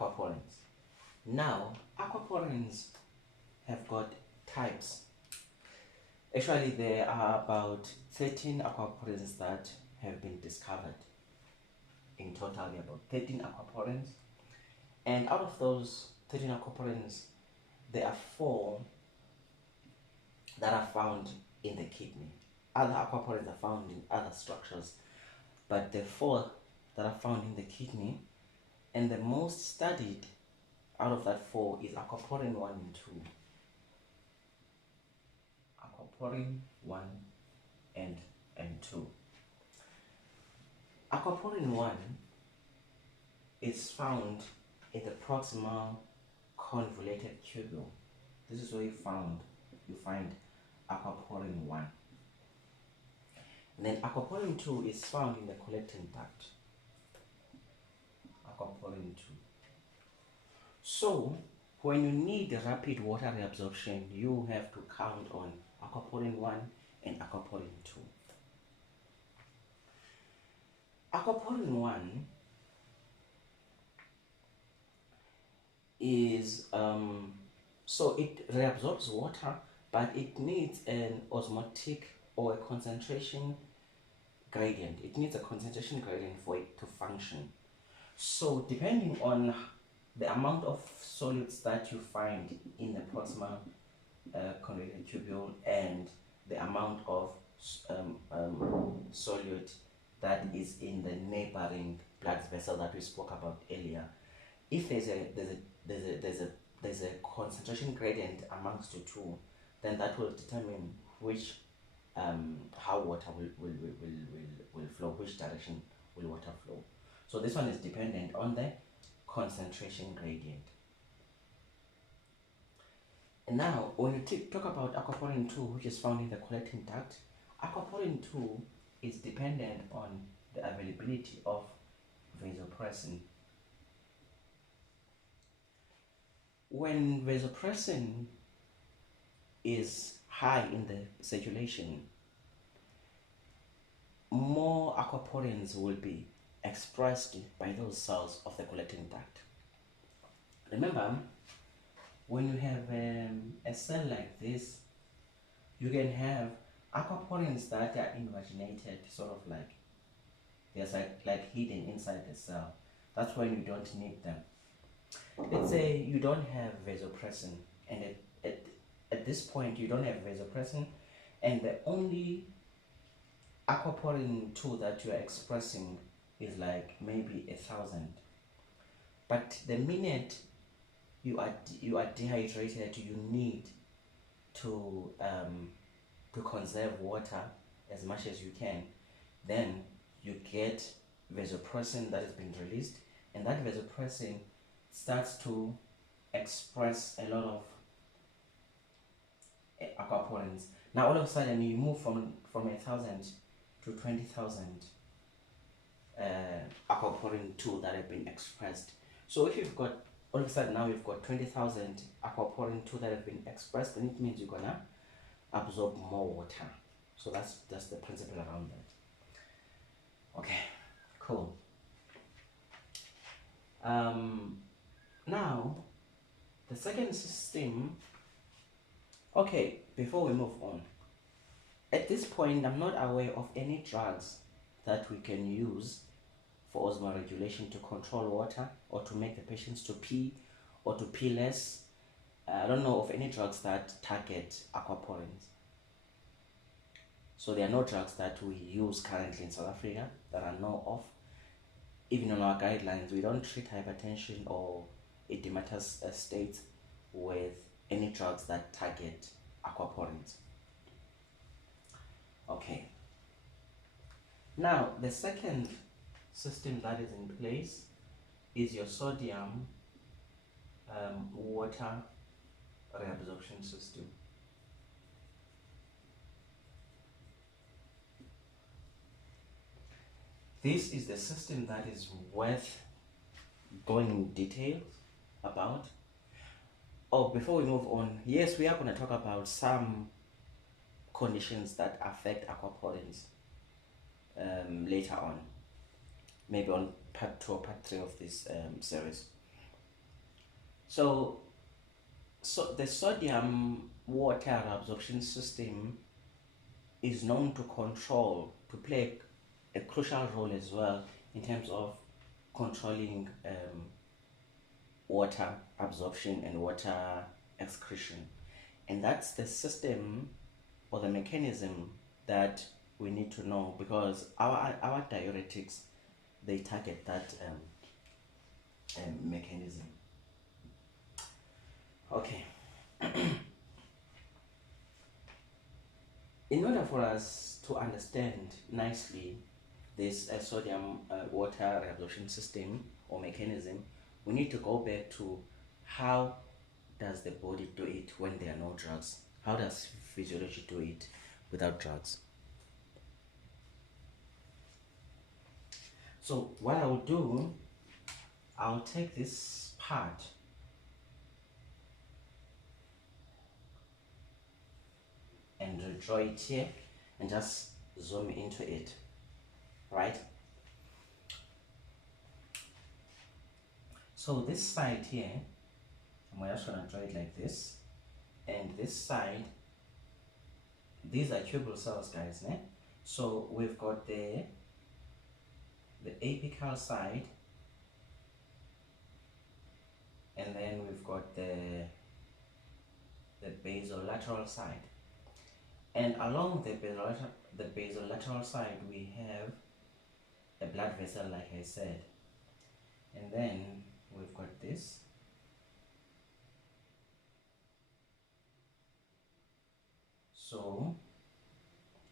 aquaporins. Now, aquaporins have got types. Actually, there are about 13 aquaporins that have been discovered. In total, there are about 13 aquaporins. And out of those 13 aquaporins, there are 4 that are found in the kidney. Other aquaporins are found in other structures, but the 4 that are found in the kidney, and the most studied out of that 4 is aquaporin 1 and 2. Aquaporin 1 and 2. Aquaporin 1 is found in the proximal convoluted tubule. This is where you find aquaporin 1. And then aquaporin 2 is found in the collecting duct. Aquaporin 2. So, when you need rapid water reabsorption, you have to count on aquaporin 1 and aquaporin 2. Aquaporin 1 is, so it reabsorbs water, but it needs an osmotic or a concentration gradient. It needs a concentration gradient for it to function. So depending on the amount of solids that you find in the proximal convoluted tubule and the amount of solute that is in the neighboring blood vessel that we spoke about earlier, if there's a concentration gradient amongst the two, then that will determine which how water will flow, which direction will water flow. So this one is dependent on the concentration gradient. And now, when you talk about aquaporin 2, which is found in the collecting duct, aquaporin 2 is dependent on the availability of vasopressin. When vasopressin is high in the circulation, more aquaporins will be expressed by those cells of the collecting duct. Remember, when you have a cell like this, you can have aquaporins that are invaginated, sort of like they're like hidden inside the cell. That's when you don't need them. Let's say you don't have vasopressin, and at this point you don't have vasopressin, and the only aquaporin 2 that you are expressing is like maybe 1,000. But the minute you are dehydrated, you need to conserve water as much as you can. Then you get vasopressin that has been released, and that vasopressin starts to express a lot of aquaporins. Now all of a sudden you move from 1,000 to 20,000 aquaporin 2 that have been expressed. So if you've got, all of a sudden now you've got 20,000 aquaporin 2 that have been expressed, then it means you're gonna absorb more water. So that's the principle around that. Okay, cool. Now the second system. Okay, before we move on, at this point I'm not aware of any drugs that we can use for osmo regulation to control water or to make the patients to pee or to pee less. I don't know of any drugs that target aquaporins. So there are no drugs that we use currently in South Africa that I know of. Even on our guidelines, we don't treat hypertension or edematous states with any drugs that target aquaporins. Okay. Now, the second system that is in place is your sodium water reabsorption system. This is the system that is worth going in detail about. Oh, before we move on, yes, we are going to talk about some conditions that affect aquaporins later on, maybe on part 2 or part 3 of this series. So the sodium water absorption system is known to play a crucial role as well in terms of controlling water absorption and water excretion. And that's the system or the mechanism that we need to know, because our diuretics, they target that mechanism. Okay. In order for us to understand nicely this sodium water reabsorption system or mechanism, we need to go back to how does the body do it when there are no drugs? How does physiology do it without drugs? So what I will do, I'll take this part and redraw it here and just zoom into it, right? So this side here, I'm just gonna draw it like this, and this side, these are tubule cells, guys, né? So we've got the apical side, and then we've got the basolateral side, and along the basolateral side we have a blood vessel, like I said, and then we've got this. So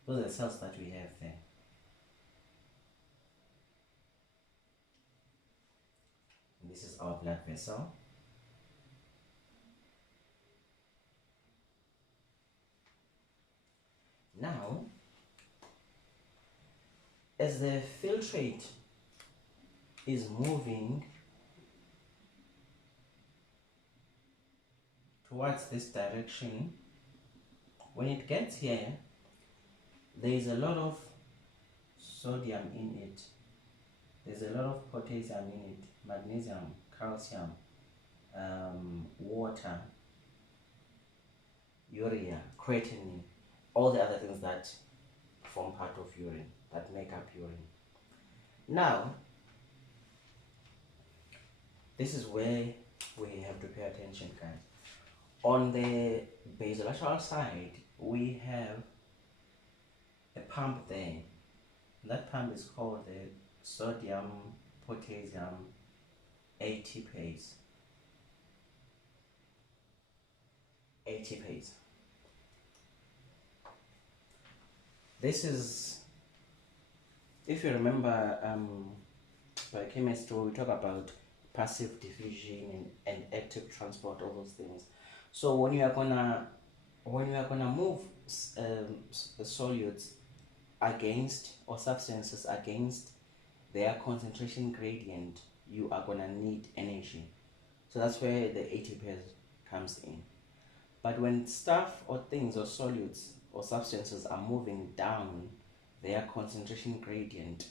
those are the cells that we have there. And this is our blood vessel. Now, as the filtrate is moving towards this direction, when it gets here, there is a lot of sodium in it. There's a lot of potassium in it, magnesium, calcium, water, urea, creatinine, all the other things that form part of urine, that make up urine. Now, this is where we have to pay attention, guys. On the basolateral side, we have a pump there. That pump is called the sodium potassium Atpase. This is, if you remember, biochemistry, we talk about passive diffusion and active transport, all those things. So when you are gonna move solutes against, or substances against their concentration gradient, you are gonna need energy. So that's where the Atpase comes in. But when stuff or things or solutes or substances are moving down their concentration gradient,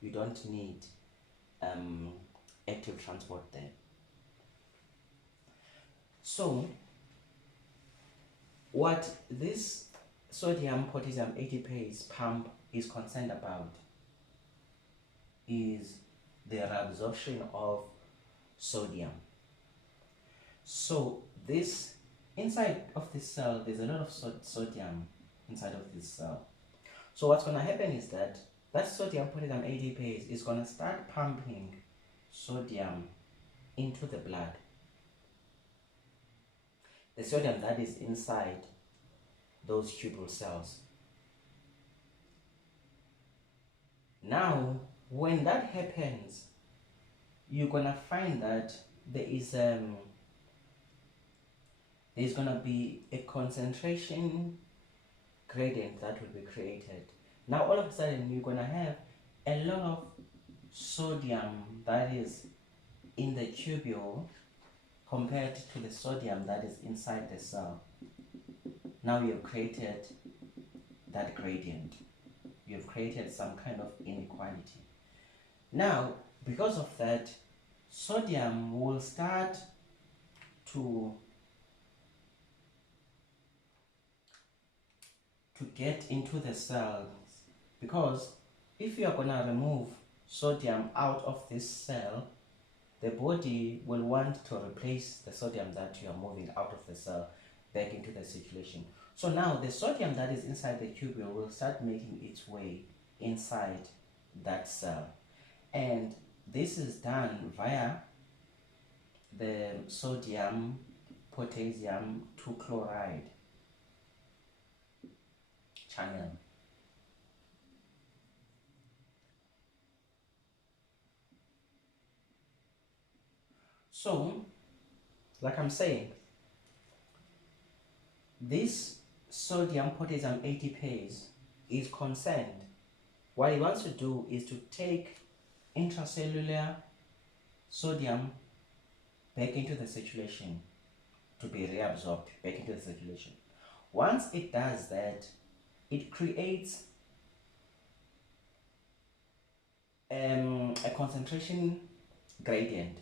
you don't need active transport there. So what this sodium potassium Atpase pump is concerned about is the reabsorption of sodium. So this, inside of this cell, there's a lot of sodium inside of this cell. So what's going to happen is that sodium potassium Atpase is going to start pumping sodium into the blood. The sodium that is inside those tubule cells. Now, when that happens, you're gonna find that there's gonna be a concentration gradient that will be created. Now, all of a sudden, you're gonna have a lot of sodium that is in the tubule compared to the sodium that is inside the cell. Now you've created that gradient. You've created some kind of inequality. Now, because of that, sodium will start to get into the cells, because if you are going to remove sodium out of this cell, the body will want to replace the sodium that you are moving out of the cell back into the circulation. So now the sodium that is inside the tubule will start making its way inside that cell, and this is done via the sodium potassium 2 chloride channel. So, like I'm saying, this sodium potassium Atpase is concerned. What it wants to do is to take intracellular sodium back into the circulation to be reabsorbed back into the circulation. Once it does that, it creates a concentration gradient.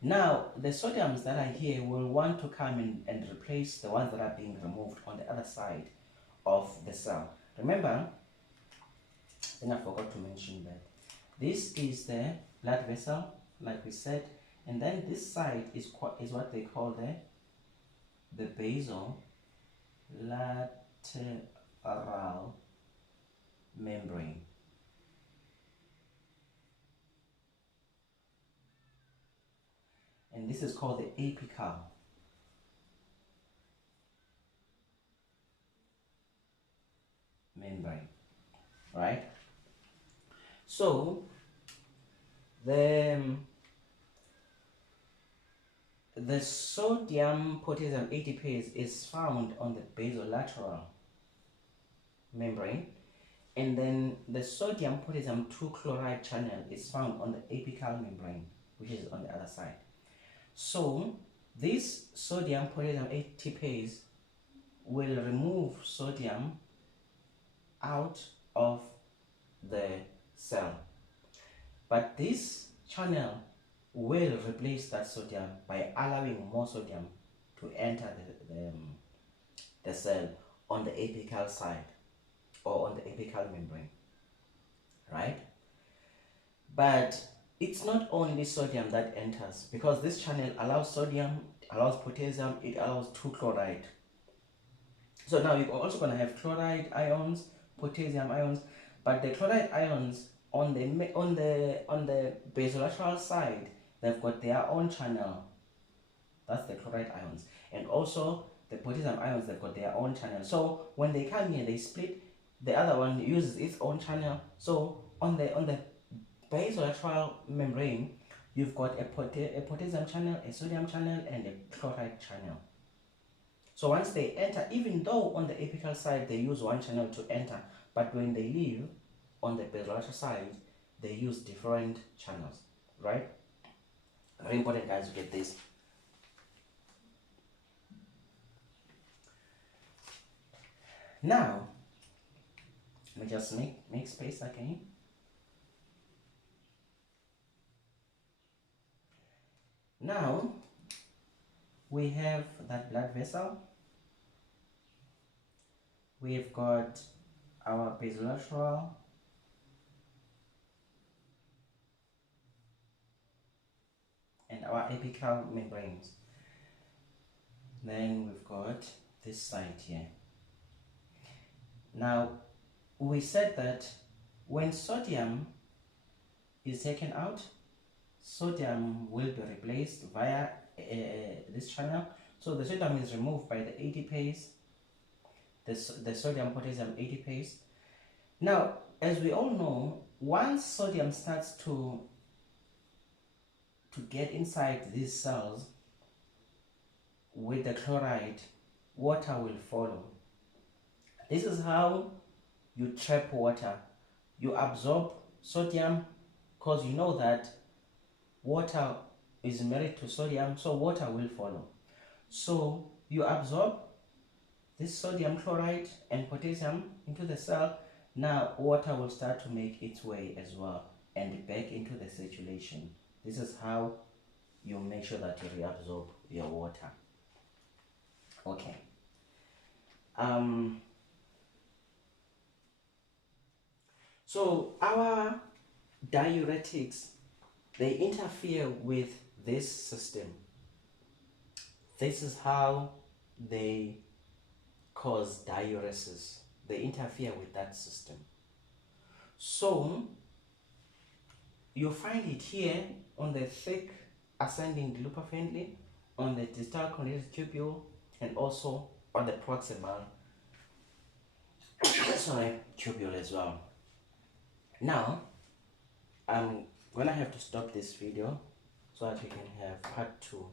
Now, the sodiums that are here will want to come in and replace the ones that are being removed on the other side of the cell. Remember, I think I forgot to mention that this is the blood vessel, like we said, and then this side is what they call the basal lateral membrane. And this is called the apical membrane, right? So the sodium potassium Atpase is found on the basolateral membrane, and then the sodium potassium 2 chloride channel is found on the apical membrane, which is on the other side. So this sodium potassium Atpase will remove sodium out of the cell, but this channel will replace that sodium by allowing more sodium to enter the cell on the apical side or on the apical membrane, right? But it's not only sodium that enters, because this channel allows sodium, allows potassium, it allows 2 chloride. So now you're also going to have chloride ions, potassium ions, but the chloride ions on the basolateral side, they've got their own channel. That's the chloride ions. And also the potassium ions, they've got their own channel. So when they come here, they split. The other one uses its own channel. So on the basolateral membrane, you've got a potassium channel, a sodium channel, and a chloride channel. So once they enter, even though on the apical side they use one channel to enter, but when they leave on the basolateral side, they use different channels, right? Very important, guys, to get this. Now, let me just make space again. Now, we have that blood vessel. We've got our basolateral and our apical membranes. Then we've got this side here. Now, we said that when sodium is taken out, sodium will be replaced via this channel. So the sodium is removed by the Atpase, the sodium potassium Atpase. Now, as we all know, once sodium starts to get inside these cells with the chloride, water will follow. This is how you trap water. You absorb sodium because you know that water is married to sodium, so water will follow. So you absorb this sodium chloride and potassium into the cell. Now water will start to make its way as well and back into the circulation. This is how you make sure that you reabsorb your water. Okay. So our diuretics, they interfere with this system. This is how they cause diuresis. They interfere with that system. So you find it here on the thick ascending glucophenolate, on the distal condensated tubule, and also on the proximal tubule as well. Now I'm gonna have to stop this video so that we can have part 2